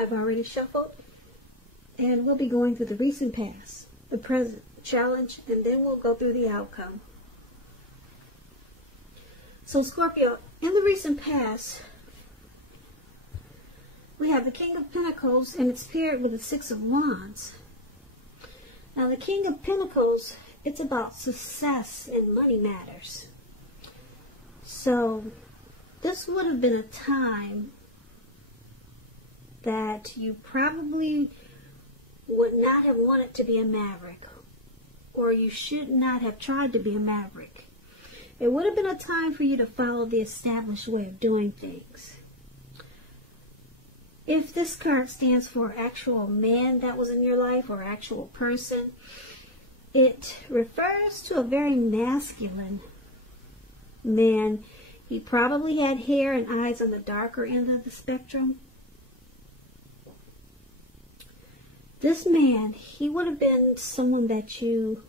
I've already shuffled, and we'll be going through the recent past, the present, challenge, and then we'll go through the outcome. So Scorpio, in the recent past, we have the King of Pentacles, and it's paired with the Six of Wands. Now the King of Pentacles, it's about success and money matters. So this would have been a time that you probably would not have wanted to be a maverick, or you should not have tried to be a maverick. It would have been a time for you to follow the established way of doing things. If this card stands for actual man that was in your life or actual person, it refers to a very masculine man. He probably had hair and eyes on the darker end of the spectrum. This man, he would have been someone that you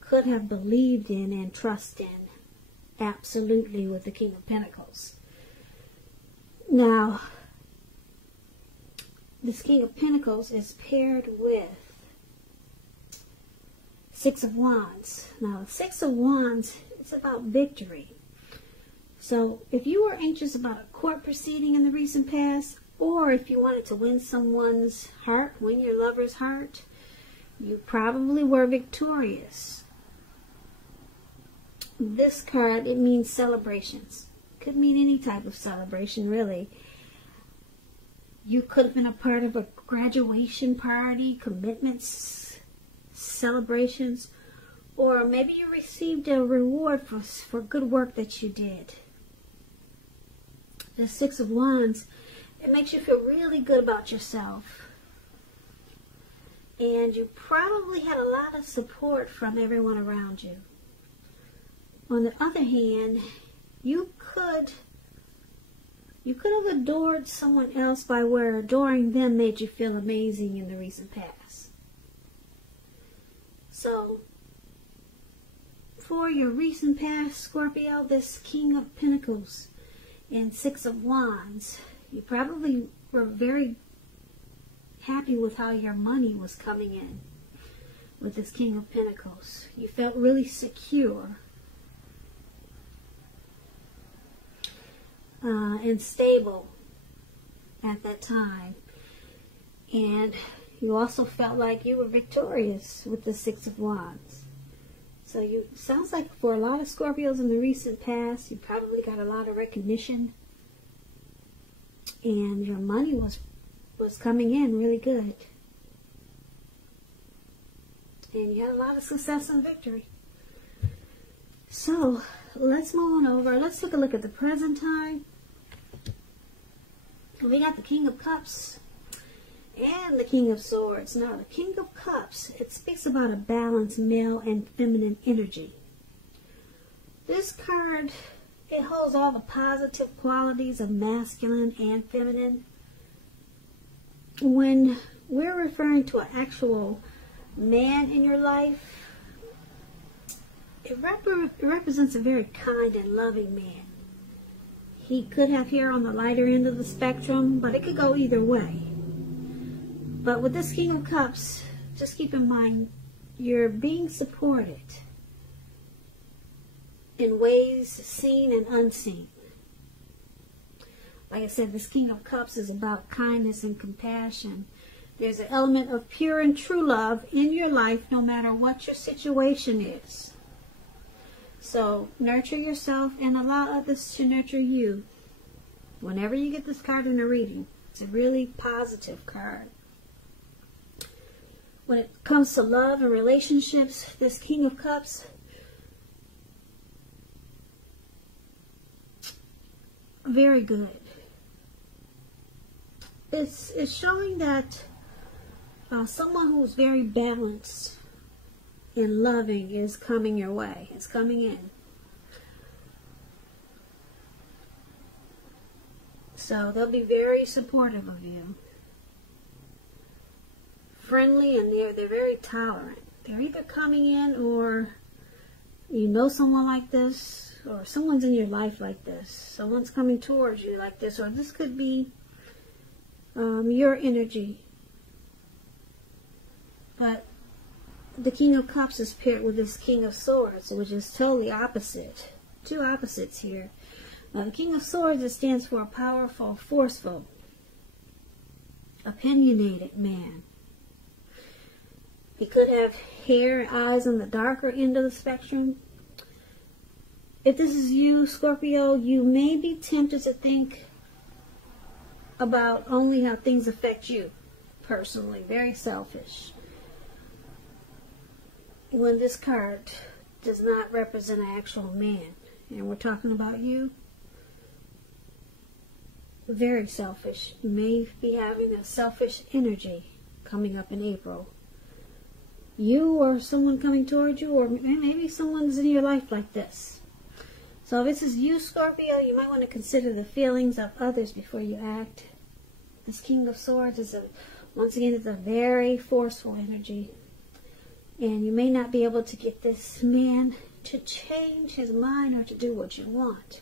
could have believed in and trusted in, absolutely, with the King of Pentacles. Now, this King of Pentacles is paired with Six of Wands. Now, the Six of Wands, it's about victory. So, if you were anxious about a court proceeding in the recent past, or if you wanted to win someone's heart, win your lover's heart, you probably were victorious. This card, it means celebrations. Could mean any type of celebration, really. You could have been a part of a graduation party, commitments, celebrations, or maybe you received a reward for good work that you did. The Six of Wands, it makes you feel really good about yourself. And you probably had a lot of support from everyone around you. On the other hand, you could have adored someone else by where adoring them made you feel amazing in the recent past. So, for your recent past, Scorpio, this King of Pentacles and Six of Wands, you probably were very happy with how your money was coming in with this King of Pentacles. You felt really secure and stable at that time. And you also felt like you were victorious with the Six of Wands. So you, sounds like for a lot of Scorpios in the recent past, you probably got a lot of recognition. And your money was coming in really good. And you had a lot of success and victory. So, let's move on over. Let's take a look at the present time. We got the King of Cups and the King of Swords. Now, the King of Cups, it speaks about a balanced male and feminine energy. This card, it holds all the positive qualities of masculine and feminine. When we're referring to an actual man in your life, it represents a very kind and loving man. He could have hair on the lighter end of the spectrum, but it could go either way. But with this King of Cups, just keep in mind, you're being supported in ways seen and unseen. Like I said, this King of Cups is about kindness and compassion. There's an element of pure and true love in your life, no matter what your situation is. So, nurture yourself and allow others to nurture you. Whenever you get this card in a reading, it's a really positive card. When it comes to love and relationships, this King of Cups, very good. It's showing that someone who's very balanced and loving is coming your way. It's coming in. So they'll be very supportive of you. Friendly, and they're very tolerant. They're either coming in, or you know someone like this, or someone's in your life like this. Someone's coming towards you like this, or this could be your energy. But the King of Cups is paired with this King of Swords, which is totally opposite. Two opposites here. Now, the King of Swords, it stands for a powerful, forceful, opinionated man. He could have hair and eyes on the darker end of the spectrum. If this is you, Scorpio, you may be tempted to think about only how things affect you personally. Very selfish. When this card does not represent an actual man, and we're talking about you, very selfish. You may be having a selfish energy coming up in April. You or someone coming towards you, or maybe someone's in your life like this. So if this is you, Scorpio, you might want to consider the feelings of others before you act. This King of Swords is once again, it's a very forceful energy. And you may not be able to get this man to change his mind or to do what you want.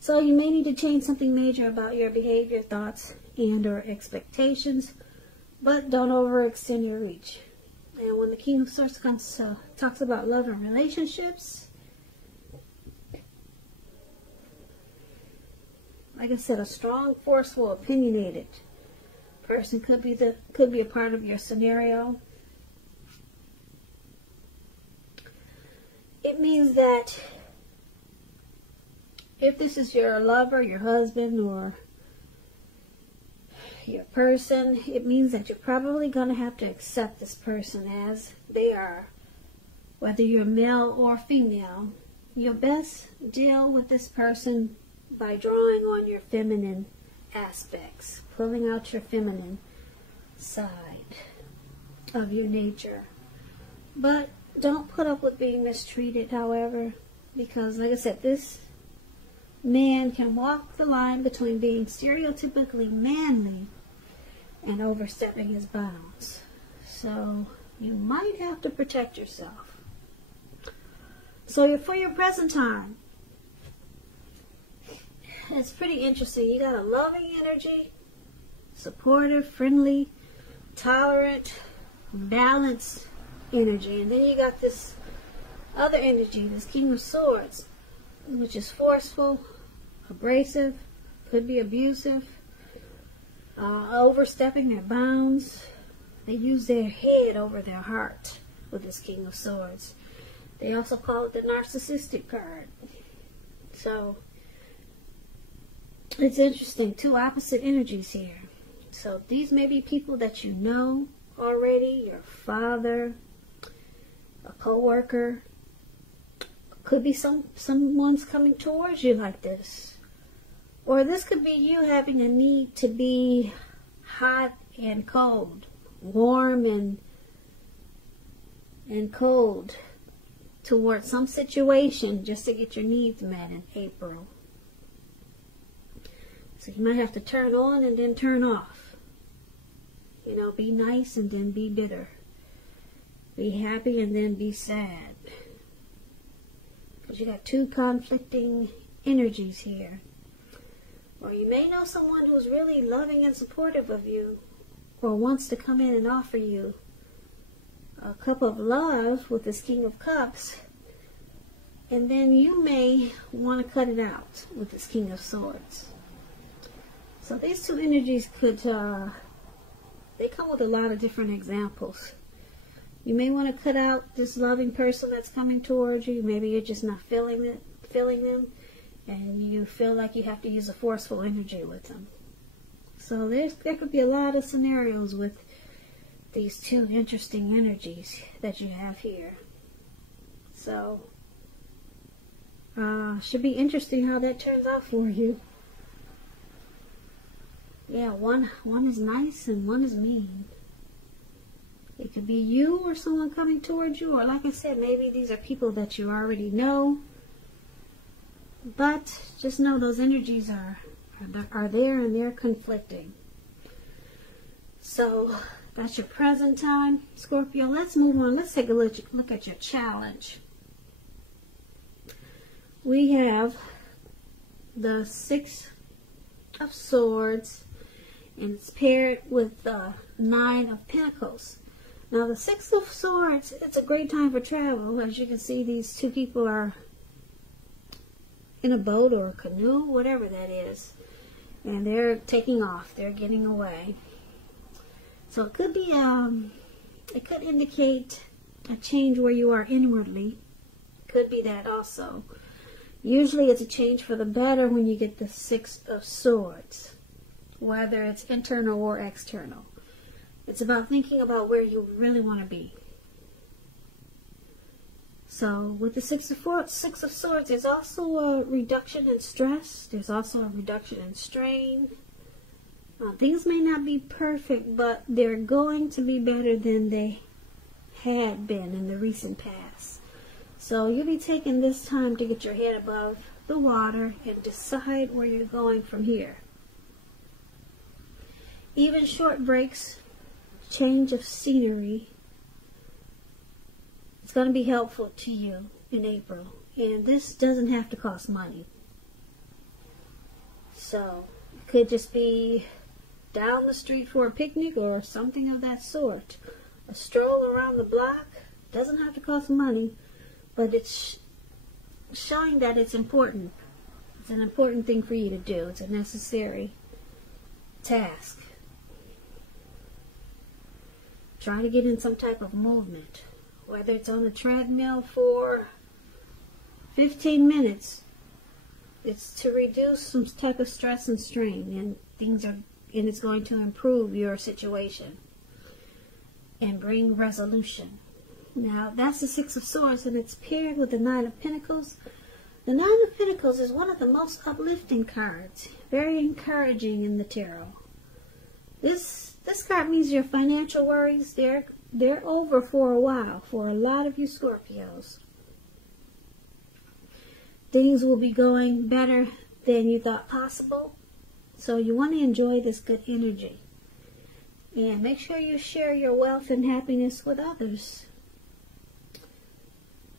So you may need to change something major about your behavior, thoughts, and or expectations, but don't overextend your reach. And when the King of Swords talks about love and relationships, like I said, a strong, forceful, opinionated person could be a part of your scenario. It means that if this is your lover, your husband, or your person, it means that you're probably going to have to accept this person as they are. Whether you're male or female, you'll best deal with this person by drawing on your feminine aspects, pulling out your feminine side of your nature. But don't put up with being mistreated, however, because like I said, this man can walk the line between being stereotypically manly and overstepping his bounds. So you might have to protect yourself. So for your present time, it's pretty interesting. You got a loving energy, supportive, friendly, tolerant, balanced energy. And then you got this other energy, this King of Swords, which is forceful, abrasive, could be abusive, overstepping their bounds. They use their head over their heart with this King of Swords. They also call it the narcissistic card. So it's interesting, two opposite energies here. So these may be people that you know already, your father, a co-worker. Could be someone's coming towards you like this. Or this could be you having a need to be hot and cold, warm and cold towards some situation just to get your needs met in April. So you might have to turn on and then turn off. You know, be nice and then be bitter. Be happy and then be sad. Because you got two conflicting energies here. Or you may know someone who's really loving and supportive of you, or wants to come in and offer you a cup of love with this King of Cups, and then you may want to cut it out with this King of Swords. So these two energies could, they come with a lot of different examples. You may want to cut out this loving person that's coming towards you. Maybe you're just not feeling them, and you feel like you have to use a forceful energy with them. So there could be a lot of scenarios with these two interesting energies that you have here. So should be interesting how that turns out for you. Yeah, one is nice and one is mean. It could be you or someone coming towards you, or like I said, maybe these are people that you already know. But just know those energies are there and they're conflicting. So that's your present time, Scorpio. Let's move on. Let's take a look at your challenge. We have the Six of Swords, and it's paired with the Nine of Pentacles. Now the Six of Swords, it's a great time for travel. As you can see, these two people are in a boat or a canoe, whatever that is, and they're taking off. They're getting away. So it could be, it could indicate a change where you are inwardly. Could be that also. Usually it's a change for the better when you get the Six of Swords, whether it's internal or external. It's about thinking about where you really want to be. So with the Six of Swords, there's also a reduction in stress. There's also a reduction in strain. Things may not be perfect, but they're going to be better than they had been in the recent past. So you'll be taking this time to get your head above the water and decide where you're going from here. Even short breaks, change of scenery, it's going to be helpful to you in April. And this doesn't have to cost money. So it could just be down the street for a picnic or something of that sort. A stroll around the block doesn't have to cost money, but it's showing that it's important. It's an important thing for you to do. It's a necessary task. Try to get in some type of movement, whether it's on the treadmill for 15 minutes. It's to reduce some type of stress and strain, and it's going to improve your situation and bring resolution. Now, that's the Six of Swords, and it's paired with the Nine of Pentacles. The Nine of Pentacles is one of the most uplifting cards, very encouraging in the tarot. This card means your financial worries, they're over for a while for a lot of you Scorpios. Things will be going better than you thought possible. So you want to enjoy this good energy. And make sure you share your wealth and happiness with others.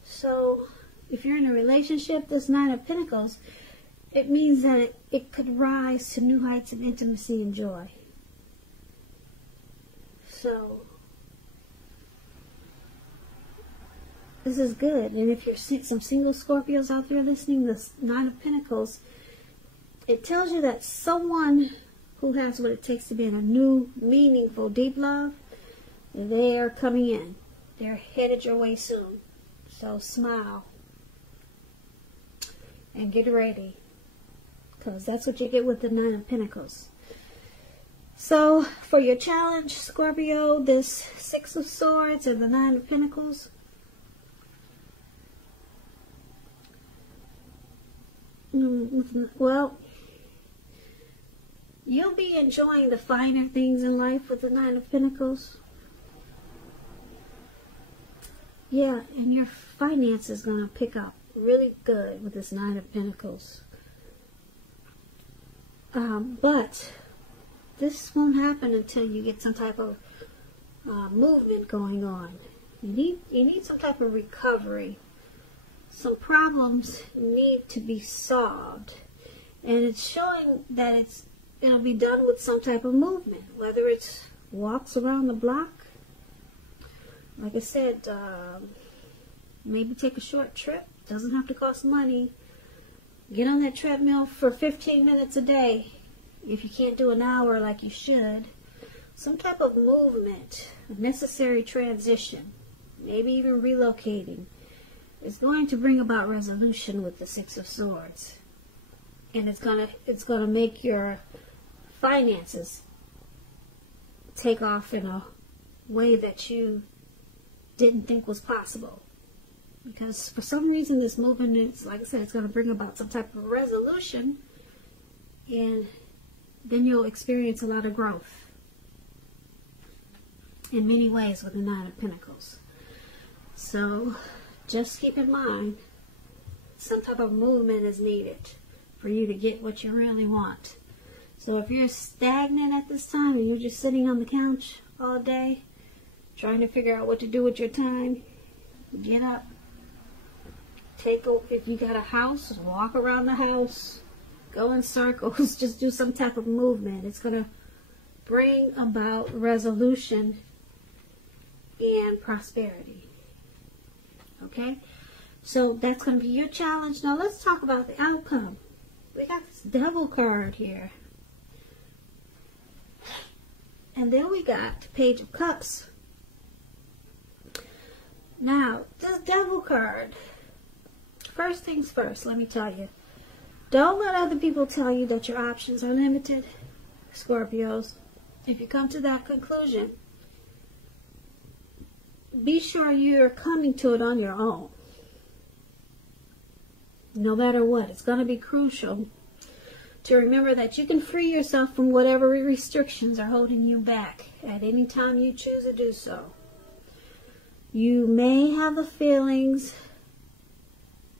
So if you're in a relationship, this Nine of Pentacles, it means that it could rise to new heights of intimacy and joy. So this is good. And if you're some single Scorpios out there listening, this Nine of Pentacles, it tells you that someone who has what it takes to be in a new, meaningful, deep love, they are coming in. They're headed your way soon. So smile and get ready, because that's what you get with the Nine of Pentacles. So for your challenge, Scorpio, this Six of Swords and the Nine of Pentacles, well, you'll be enjoying the finer things in life with the Nine of Pentacles. Yeah, and your finance is going to pick up really good with this Nine of Pentacles. But this won't happen until you get some type of movement going on. You need some type of recovery. Some problems need to be solved. And it's showing that it'll be done with some type of movement, whether it's walks around the block. Like I said, maybe take a short trip. Doesn't have to cost money. Get on that treadmill for 15 minutes a day. If you can't do an hour like you should. Some type of movement, a necessary transition, maybe even relocating, is going to bring about resolution with the Six of Swords. And it's gonna make your finances take off in a way that you didn't think was possible. Because for some reason this movement is, like I said, it's going to bring about some type of resolution, and then you'll experience a lot of growth in many ways with the Nine of Pentacles. So just keep in mind, some type of movement is needed for you to get what you really want. So if you're stagnant at this time and you're just sitting on the couch all day trying to figure out what to do with your time, get up. If you got a house, walk around the house. go in circles, just do some type of movement. It's going to bring about resolution and prosperity. Okay? So that's going to be your challenge. Now let's talk about the outcome. We got this Devil card here. And then we got the Page of Cups. Now, this Devil card, first things first, let me tell you. Don't let other people tell you that your options are limited, Scorpios. If you come to that conclusion, be sure you're coming to it on your own. No matter what, it's going to be crucial to remember that you can free yourself from whatever restrictions are holding you back at any time you choose to do so. You may have the feelings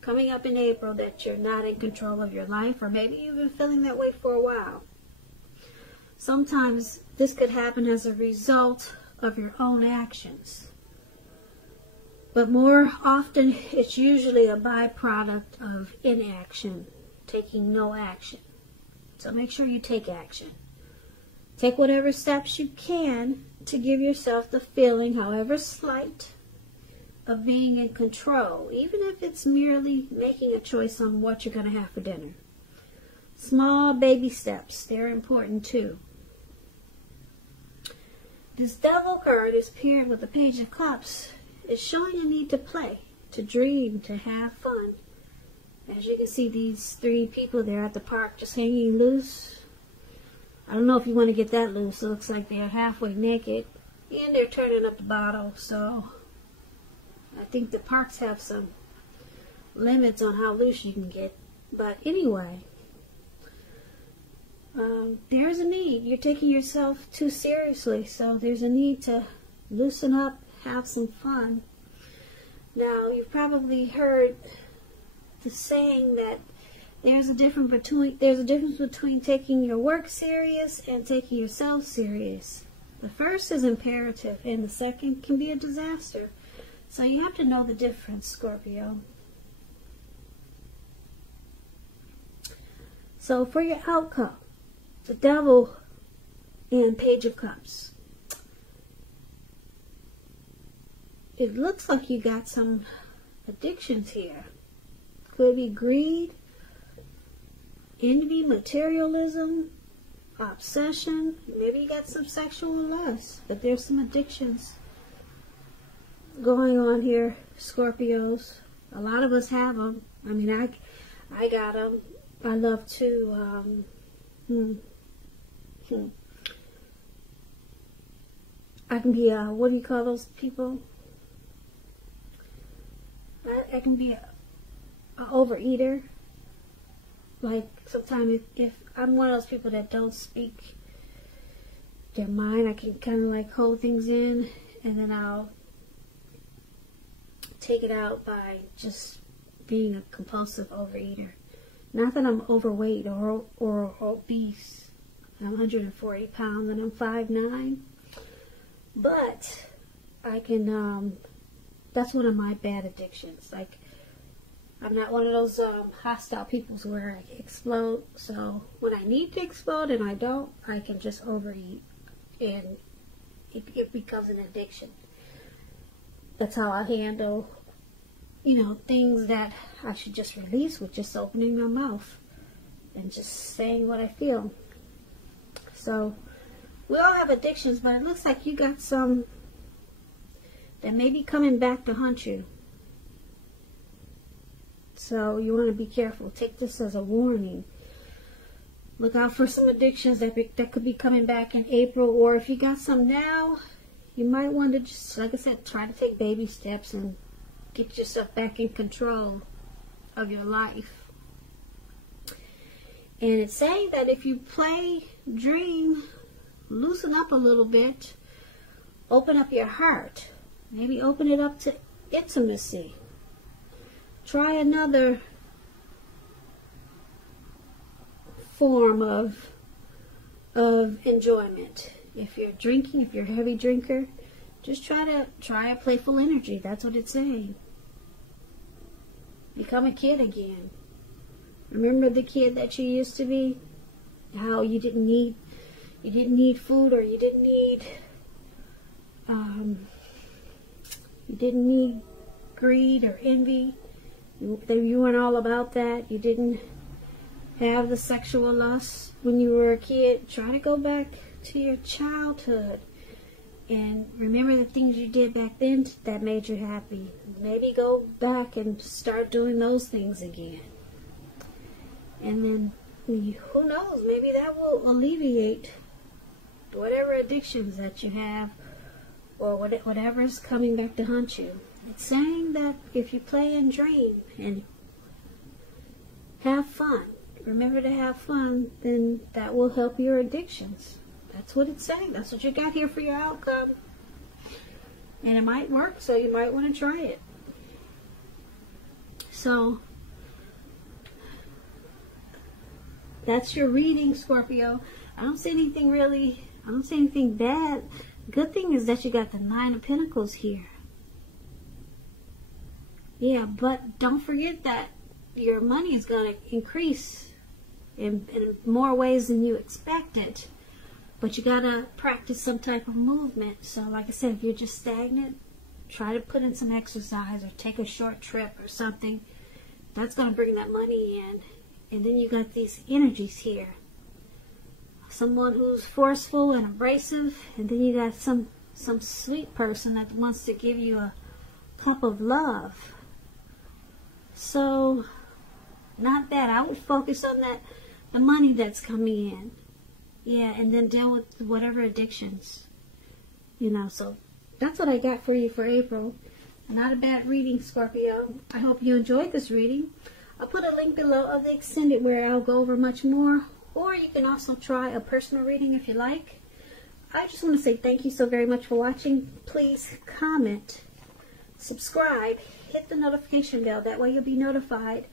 coming up in April that you're not in control of your life, or maybe you've been feeling that way for a while. Sometimes this could happen as a result of your own actions. But more often, it's usually a byproduct of inaction, taking no action. So make sure you take action. Take whatever steps you can to give yourself the feeling, however slight, of being in control, even if it's merely making a choice on what you're going to have for dinner. Small baby steps, they're important too. This Devil card is paired with the Page of Cups. It's showing a need to play, to dream, to have fun. As you can see, these three people there at the park just hanging loose. I don't know if you want to get that loose. It looks like they're halfway naked. And they're turning up the bottle. So I think the parks have some limits on how loose you can get. But anyway, there's a need. You're taking yourself too seriously. So there's a need to loosen up, have some fun. Now, you've probably heard the saying that there's a difference between taking your work serious and taking yourself serious. The first is imperative, and the second can be a disaster. So you have to know the difference, Scorpio. So for your outcome, the Devil and Page of Cups. It looks like you got some addictions here. Could be greed, envy, materialism, obsession. Maybe you got some sexual lust, but there's some addictions going on here, Scorpios. A lot of us have them. I mean, I got them. I love to, I can be a, what do you call those people? I can be an overeater. Like, sometimes if I'm one of those people that don't speak their mind, I can kind of like hold things in, and then I'll take it out by just being a compulsive overeater. Not that I'm overweight or obese. I'm 140 pounds and I'm 5'9". But I can, that's one of my bad addictions. Like, I'm not one of those hostile people where I explode. So when I need to explode and I don't, I can just overeat, and it becomes an addiction. That's how I handle, things that I should just release with just opening my mouth and just saying what I feel. So we all have addictions, but it looks like you got some that may be coming back to haunt you. So you want to be careful. Take this as a warning. Look out for some addictions that could be coming back in April, or if you got some now, you might want to just, like I said, try to take baby steps and get yourself back in control of your life. And it's saying that if you play, dream, loosen up a little bit, open up your heart, maybe open it up to intimacy. Try another form of enjoyment. If you're drinking, if you're a heavy drinker, just try a playful energy. That's what it's saying. Become a kid again. Remember the kid that you used to be? How you didn't need food, or you didn't need greed or envy. You weren't all about that. You didn't have the sexual lust when you were a kid. Try to go back to your childhood and remember the things you did back then that made you happy. Maybe go back and start doing those things again. And then, who knows, maybe that will alleviate whatever addictions that you have, or whatever is coming back to haunt you. It's saying that if you play and dream and have fun, remember to have fun, then that will help your addictions. That's what it's saying. That's what you got here for your outcome. And it might work, so you might want to try it. So, that's your reading, Scorpio. I don't see anything bad. Good thing is that you got the 9 of Pentacles here. Yeah, but don't forget that your money is going to increase in more ways than you expected. But you got to practice some type of movement. So like I said, if you're just stagnant, try to put in some exercise or take a short trip or something. That's going to bring that money in. And then you got these energies here. Someone who's forceful and abrasive. And then you got some sweet person that wants to give you a cup of love. So, not bad. I would focus on the money that's coming in. Yeah, and then deal with whatever addictions. So that's what I got for you for April. Not a bad reading, Scorpio. I hope you enjoyed this reading. I'll put a link below of the extended where I'll go over much more. Or you can also try a personal reading if you like. I just want to say thank you so very much for watching. Please comment, subscribe, hit the notification bell. That way you'll be notified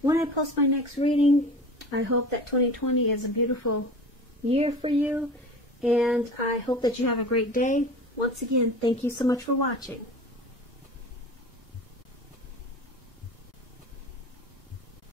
when I post my next reading. I hope that 2020 is a beautiful year for you. And I hope that you have a great day. Once again, thank you so much for watching.